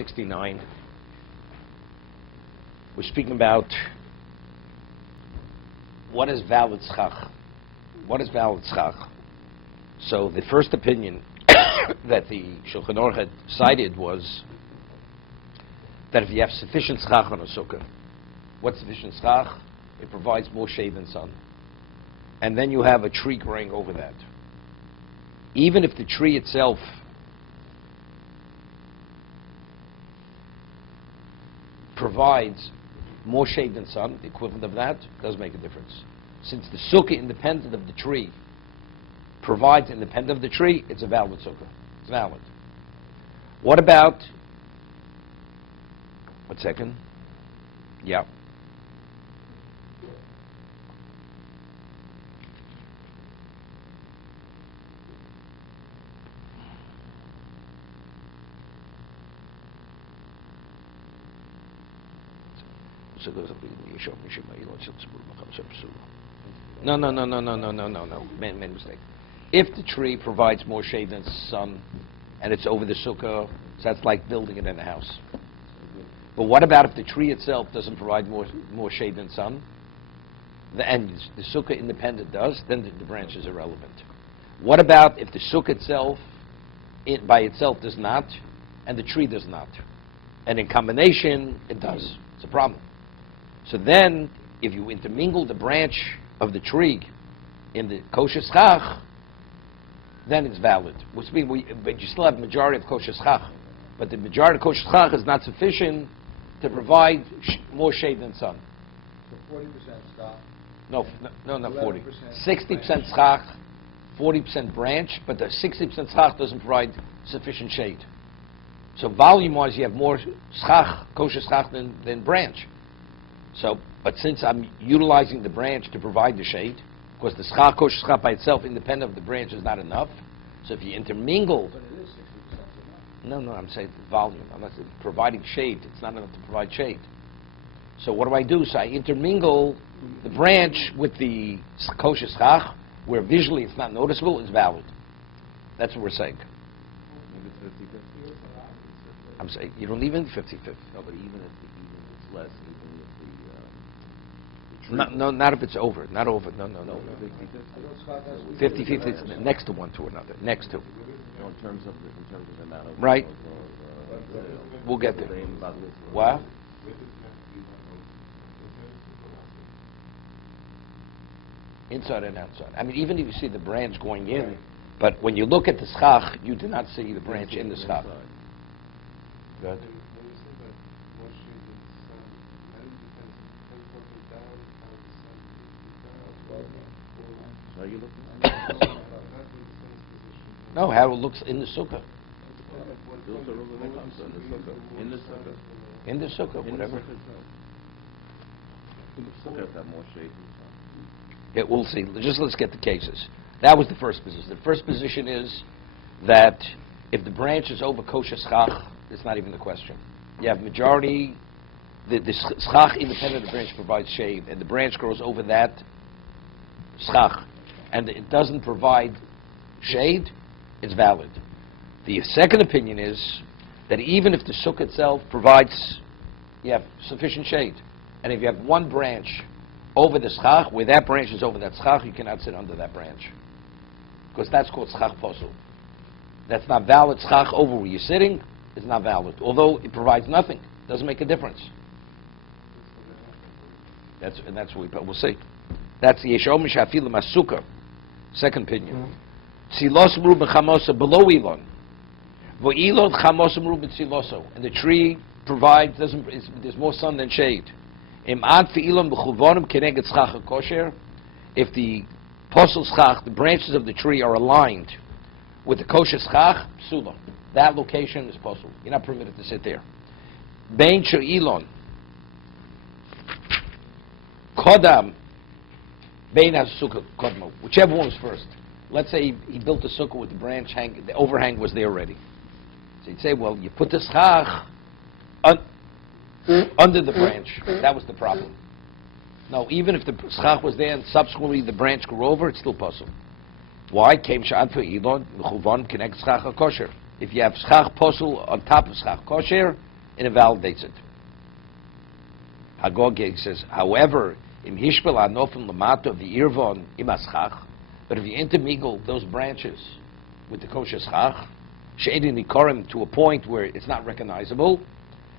69. We're speaking about what is valid schach. What is valid schach? So the first opinion that the Shulchan Aruch had cited was that if you have sufficient schach on a sukkah, what's sufficient schach? It provides more shade than sun. And then you have a tree growing over that. Even if the tree itself provides more shade than sun, the equivalent of that, does make a difference. Since the sukkah, independent of the tree, provides independent of the tree, it's a valid sukkah. It's valid. What about, 1 second. Yeah. No. Man mistake. If the tree provides more shade than sun, and it's over the sukkah, so that's like building it in a house. But what about if the tree itself doesn't provide more shade than sun, and the sukkah independent does, then the branch is irrelevant. What about if the sukkah itself, by itself does not, and the tree does not? And in combination, it does. It's a problem. So then, if you intermingle the branch of the tree in the kosher schach, then it's valid. But you still have majority of kosher schach. But the majority of kosher schach is not sufficient to provide more shade than sun. So 40% schach? No, 40. 60% schach, 40% branch, but the 60% schach doesn't provide sufficient shade. So volume-wise, you have more schach, kosher schach than branch. So, but since I'm utilizing the branch to provide the shade, because the schach, kosher schach by itself, independent of the branch, is not enough. So if you intermingle... But it is 60% enough. No, I'm saying the volume. I'm not saying providing shade. It's not enough to provide shade. So what do? So I intermingle the branch with the kosher schach, where visually it's not noticeable, it's valid. That's what we're saying. I'm saying you don't even 50-50. No, but even if it's less, even if not if it's over. Not over. No. 50-50. It's next to one to another. Next to. No, in terms of the amount of right. We'll get there. What? Inside and outside. I mean, even if you see the branch going in, but when you look at the schach, you do not see the branch in the schach. Good. So are you looking? No, how it looks in the sukkah. In the sukkah. In the sukkah, whatever. The sukkah have more shade. Yeah, we'll see. Let's get the cases. That was the first position. The first position is that if the branch is over kosher schach, it's not even the question. You have majority, the schach independent of the branch provides shade, and the branch grows over that schach, and it doesn't provide shade, it's valid. The second opinion is that even if the sukkah itself provides, you have sufficient shade, and if you have one branch over the schach, where that branch is over that schach, you cannot sit under that branch, because that's called schach posel. That's not valid. Schach over where you're sitting is not valid, although it provides nothing. Doesn't make a difference. That's what we'll see. That's the Yeshom Mishafil Masuka. Second opinion. Tzilos mru b'chamosa below ilon. Vo ilon chamosa mru b'tziloso. And the tree provides, there's more sun than shade. Im ad fi ilon b'chuvonim keneged schach kosher. If the posel schach, the branches of the tree are aligned with the kosher schach, psula. That location is posel. You're not permitted to sit there. Bein sher ilon. Kodam. Bein ha-sukkah kodmo. Whichever one was first. Let's say he built a sukkah with the branch hang, the overhang was there already. So he'd say, well, you put the schach under the branch. That was the problem. No, even if the schach was there and subsequently the branch grew over, it's still posel. Why? Came sha'ad for ilon, mechuvan connect schach kosher. If you have schach posel on top of schach kosher, it invalidates it. Hagog says, however, im hishpel anofim lamato of the irvon imaschach, but if you intermingle those branches with the kosher schach, she'edin nikorim to a point where it's not recognizable,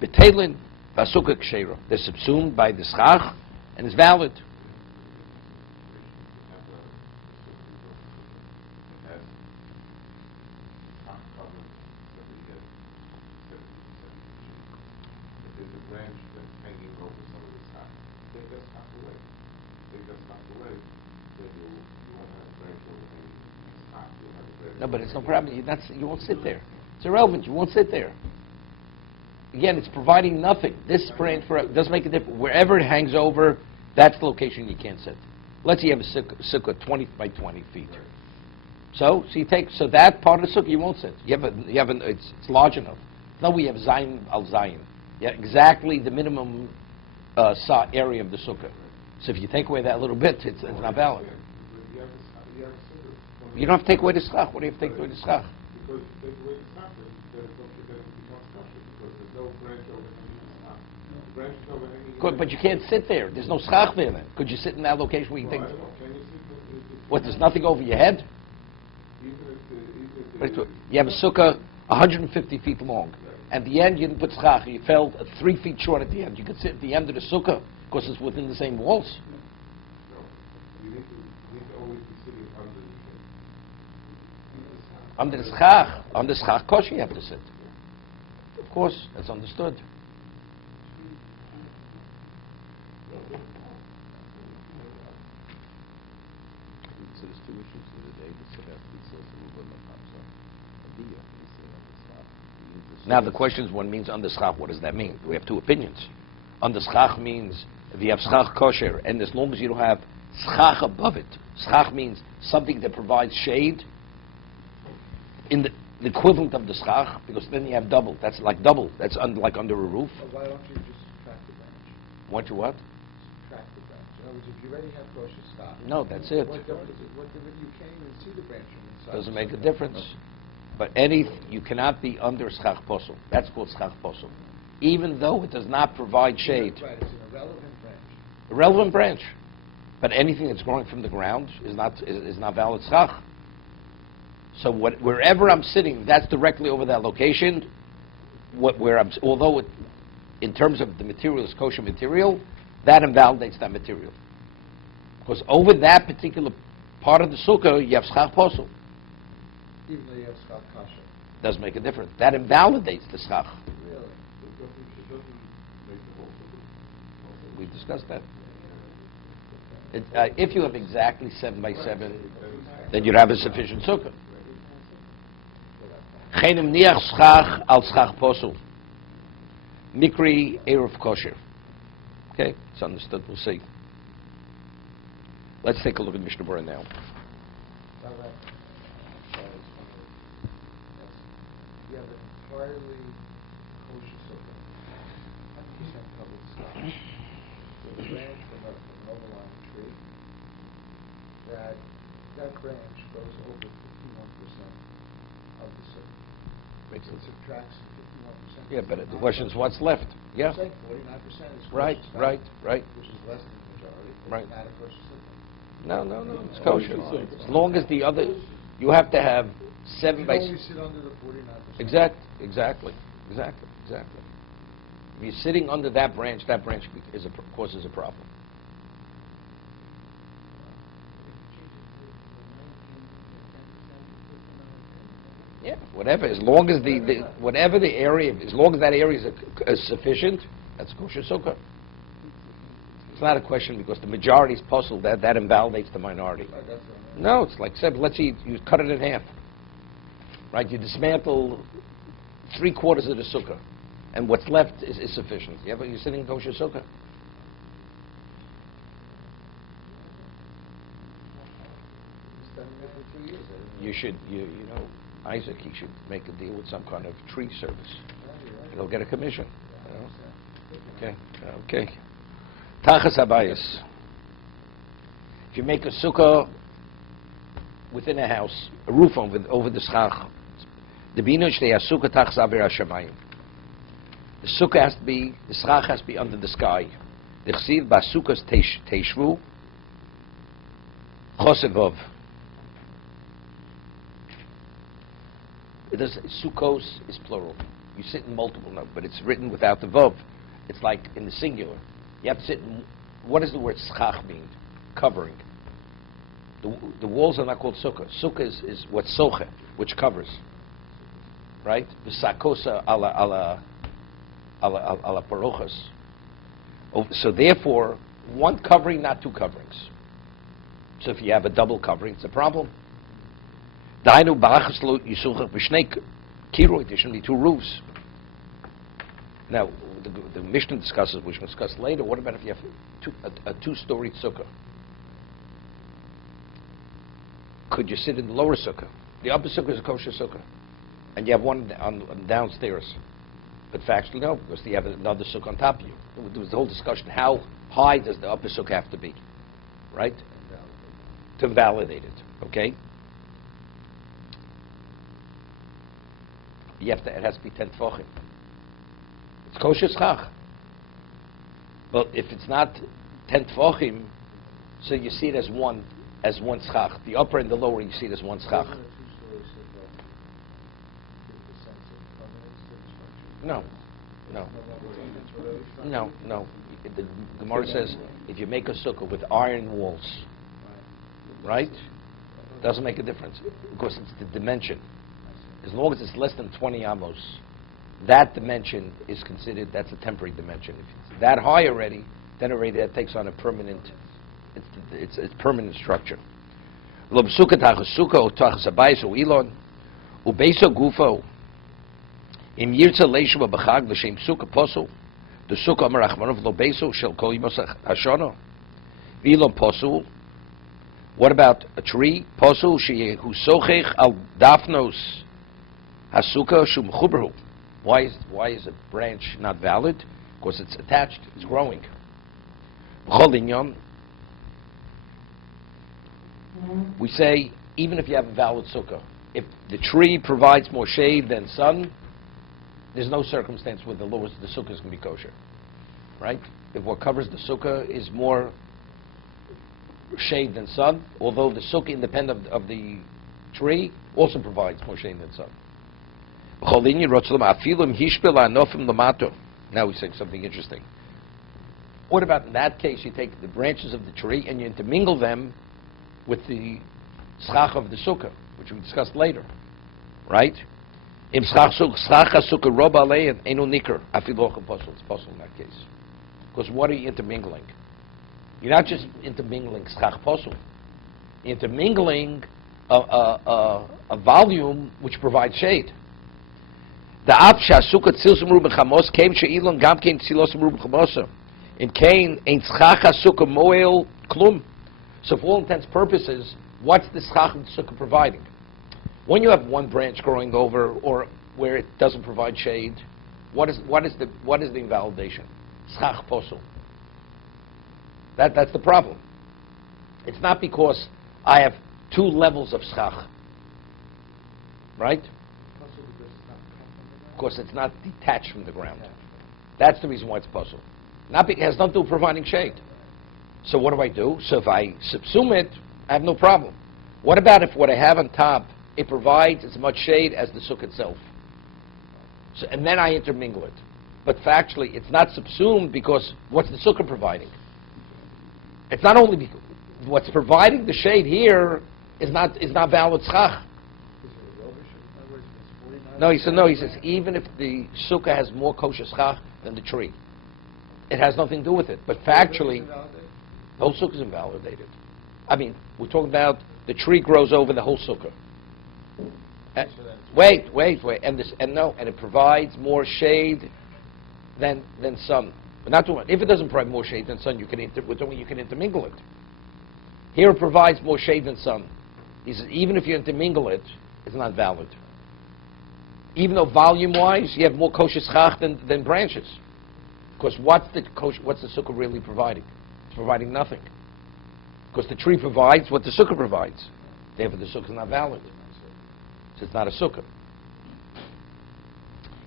betelin v'asukah kshera, they're subsumed by the schach and it's valid. No, but it's no problem. You won't sit there. It's irrelevant. You won't sit there. Again, it's providing nothing. This branch doesn't make a difference. Wherever it hangs over, that's the location you can't sit. Let's say you have a sukkah 20 by 20 feet. So you take that part of the sukkah you won't sit. It's large enough. Now we have zayin al zayin. Yeah, exactly the minimum area of the sukkah. So if you take away that little bit, it's not valid. You don't have to take away the schach. What do you have to take away the schach? Because you take away the schach, then it becomes kosher, because there's no branch overhanging the schach. The branch is overhanging. Good, but you can't sit there. There's no schach there then. Could you sit in that location where you think? Can you sit? What? There's nothing over your head. Even if You have a sukkah 150 feet long. At the end, you didn't put schach. You fell 3 feet short at the end. You could sit at the end of the sukkah because it's within the same walls. you need to always be sitting Under the schach. Under schach kosher you have to sit. Of course, that's understood. So there's two issues in the day. The sukkah has to be sourced from the pashas. The diya is sitting on the schach. Now the question is, what means under schach? What does that mean? We have two opinions. Under schach means if you have schach kosher, and as long as you don't have schach above it, schach means something that provides shade in the equivalent of the schach, because then you have double. That's like double. That's like under a roof. Why don't you just subtract the branch? Want you what? Subtract the branch. In other words, if you already have kosher stock. No, that's it. What difference is it? What difference? You can't even see the branch from inside. Doesn't make a the difference. But you cannot be under schach posel. That's called schach posel. Even though it does not provide shade. Right, it's an irrelevant branch. Irrelevant branch. But anything that's growing from the ground is not valid schach. So wherever I'm sitting, that's directly over that location. Although in terms of the material is kosher material, that invalidates that material. Because over that particular part of the sukkah, you have schach posel. Even though you have stock kosher. Doesn't make a difference. That invalidates the schach. Really? We discussed that. If you have exactly 7 by 7, then you'd have a sufficient sukkah. Chenim niach schach al schach posel. Mikri eruv kosher. Okay, it's understood. We'll see. Let's take a look at Mishna Berura now. You have an entirely kosher sukkah. 100% covered stock. There's a branch from an overlying tree. That branch goes over 51% of the sukkah. Makes So it sense. subtracts 51%. Yeah, but the question is, what's left? Yeah. I'm saying 49% is kosher Right, stock, right. which is less than the majority. But Right. It's not a kosher sukkah. No, it's kosher. As long as the other, you have to have 7 You by can only sit under the 49%. Exactly. If you're sitting under that branch causes a problem. Yeah, whatever. As long as whatever the area, as long as that area is sufficient, that's kosher sukkah. It's not a question because the majority is puzzled. That invalidates the minority. Right, that's what I mean. No, it's like said. Let's say you cut it in half. Right, you dismantle 3/4 of the sukkah, and what's left is sufficient. You're sitting in kosher sukkah. It's been there for 2 years. You should, Isaac, he should make a deal with some kind of tree service. He'll get a commission. Okay. Tachas habayis. If you make a sukkah within a house, a roof over the schach, the bino shtei sukkah tachas avir hashamayim. The sukkah has to be, the schach has to be under the sky. The chsiv basukas teishvu chosevov. It does, sukkos is plural. You sit in multiple, no, but it's written without the vov. It's like in the singular. You have to sit in, what does the word schach mean? Covering. The walls are not called sukkah. Sukkah is what soche, which covers. Right? The Saragossa ala parochas. So therefore, one covering, not two coverings. So if you have a double covering, it's a problem. Dainu barachas lo yisuchach b'shnei kiroi. There should be two roofs. Now, the Mishnah discusses, which we'll discuss later. What about if you have a two-storied sukkah? Could you sit in the lower sukkah? The upper sukkah is a kosher sukkah, and you have one on downstairs. But factually, no, because you have another sukkah on top of you. There was the whole discussion: how high does the upper sukkah have to be, right, to validate it? Okay. You have to. It has to be 10 tefachim. It's kosher schach. But if it's not 10 tefachim, so you see it as one schach. The upper and the lower, you see it as one schach. No. The Gemara says if you make a sukkah with iron walls, right, doesn't make a difference because it's the dimension. As long as it's less than 20 amos, that dimension is considered, that's a temporary dimension. If it's that high already, then already that takes on a permanent, it's permanent structure. Lo b'sukkah tachas sukkah o tachas abayis o ilon u'beiso gufo im yirtza leishuva b'chag l'shem sukkah posel the sukkah amar achmanov lo beiso shel kol yimos hashono v'ilon posel. What about a tree? Posel sheyehu sochech al dafnos hasukkah shum chuberhu. Why is a branch not valid? Because it's attached, it's growing. We say, even if you have a valid sukkah, if the tree provides more shade than sun, there's no circumstance where the sukkah is going to be kosher. Right? If what covers the sukkah is more shade than sun, although the sukkah, independent of the tree, also provides more shade than sun. Now he's saying something interesting. What about in that case, you take the branches of the tree and you intermingle them with the schach of the sukkah, which we discussed later, right? It's possible in that case. Because what are you intermingling? You're not just intermingling schach posel. You're intermingling a volume which provides shade. The apsha sukkah tzilsum ruben chamos came sheilon gam kein tzilosum ruben chamosa. In Cain, ein schacha sukkah moel klum. So for all intents and purposes, what's the schach of the sukkah providing? When you have one branch growing over, or where it doesn't provide shade, what is the invalidation? Schach posel. That's the problem. It's not because I have two levels of schach, right? Because it's not detached from the ground. That's the reason why it's posel. It has nothing to do with providing shade. So what do? So if I subsume it, I have no problem. What about if what I have on top, it provides as much shade as the sukkah itself? So, and then I intermingle it. But factually, it's not subsumed because what's the sukkah providing? It's not only because what's providing the shade here is not valid schach. No, he says even if the sukkah has more kosher schach than the tree, it has nothing to do with it. But factually, the whole sukkah is invalidated. I mean, we're talking about the tree grows over the whole sukkah. Wait, and it provides more shade than sun. But not too much. If it doesn't provide more shade than sun, you can intermingle it. Here it provides more shade than sun. He says even if you intermingle it, it's not valid. Even though volume-wise you have more kosher schach than branches, because what's the sukkah really providing? It's providing nothing. Because the tree provides what the sukkah provides. Therefore, the sukkah is not valid. So it's not a sukkah.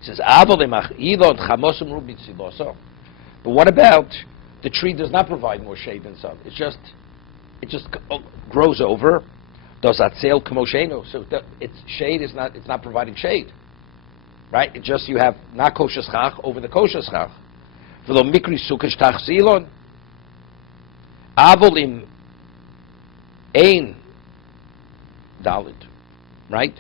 says, "Avol lemachilot chamosum rubi tziloso." But what about the tree does not provide more shade than sun? It just grows over. Does atzel kamosheno? So its shade is not. It's not providing shade, right? It just you have not kosher schach over the kosher schach. V'lo mikri sukkah tachzilon. Avol im ein dalit, right?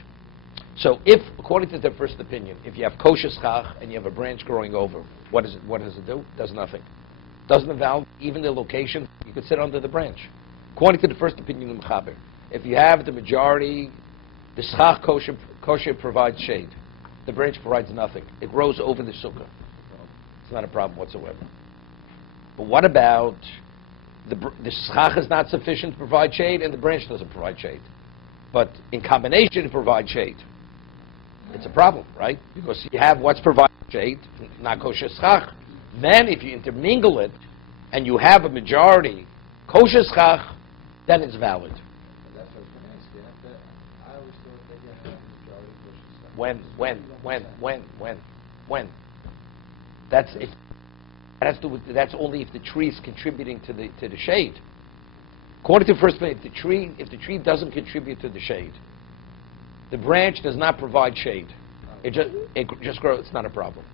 So if, according to the first opinion, if you have kosher schach and you have a branch growing over, what does it do? Does nothing. Doesn't invalidate even the location. You could sit under the branch. According to the first opinion of Mechaber, if you have the majority, the schach kosher provides shade. The branch provides nothing. It grows over the sukkah. It's not a problem whatsoever. But what about the schach is not sufficient to provide shade and the branch doesn't provide shade? But in combination it provides shade. It's a problem, right? Because you have what's providing shade, not kosher schach. Then if you intermingle it and you have a majority kosher schach, then it's valid. That's what I was going to ask you. I always thought that you had a majority kosher stuff. When? That's if that has to do with, that's only if the tree is contributing to the shade. According to the first opinion, if the tree doesn't contribute to the shade, the branch does not provide shade. It just grows. It's not a problem.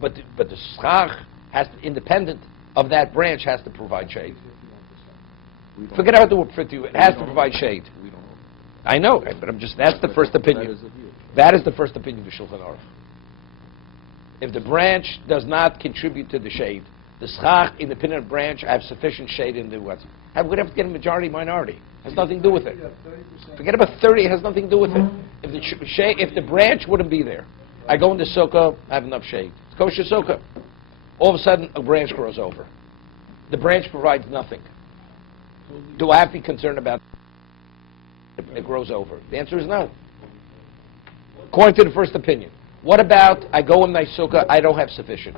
Right. But the schach has to, independent of that branch, has to provide shade. 51%. We don't Forget know. about the word 50. It has to don't provide know. shade. We don't know. I know, but I'm just. That's the But first that opinion. is a view. That is the first opinion of Shulchan Aruch. If the branch does not contribute to the shade, the schach, independent branch, have sufficient shade in the what's. We're going to have to get a majority minority. Has nothing to do with it. You have 30%. Forget about 30. It has nothing to do with it. If the shade, if the branch wouldn't be there, I go into sukkah, I have enough shade. It's kosher sukkah. All of a sudden, a branch grows over. The branch provides nothing. Do I have to be concerned about it grows over? The answer is no. According to the first opinion. What about I go in my sukkah, I don't have sufficient.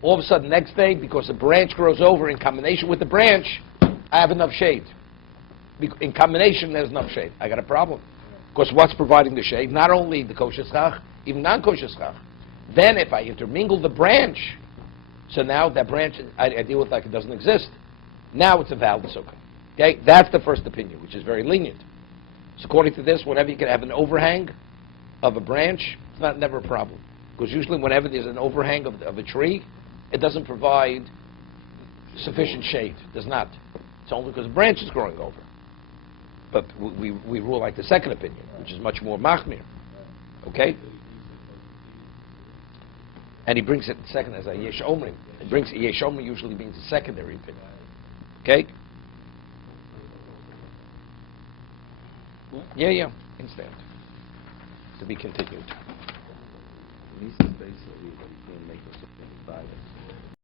All of a sudden, next day, because the branch grows over in combination with the branch, I have enough shade. In combination, there's enough shade. I got a problem. Because what's providing the shade? Not only the kosher schach, even non-kosher schach. Then if I intermingle the branch, so now that branch, I deal with like it doesn't exist. Now it's a valid sukkah. Okay? That's the first opinion, which is very lenient. So according to this, whenever you can have an overhang of a branch, it's never a problem. Because usually whenever there's an overhang of a tree, it doesn't provide sufficient shade. It does not. It's only because the branch is growing over. But we rule like the second opinion, which is much more machmir. Okay? And he brings it second as a yesh omrim. He brings yesh omrim usually means a secondary opinion. Okay? Yeah. Instant. To be continued. He says basically that you can't make us a bias.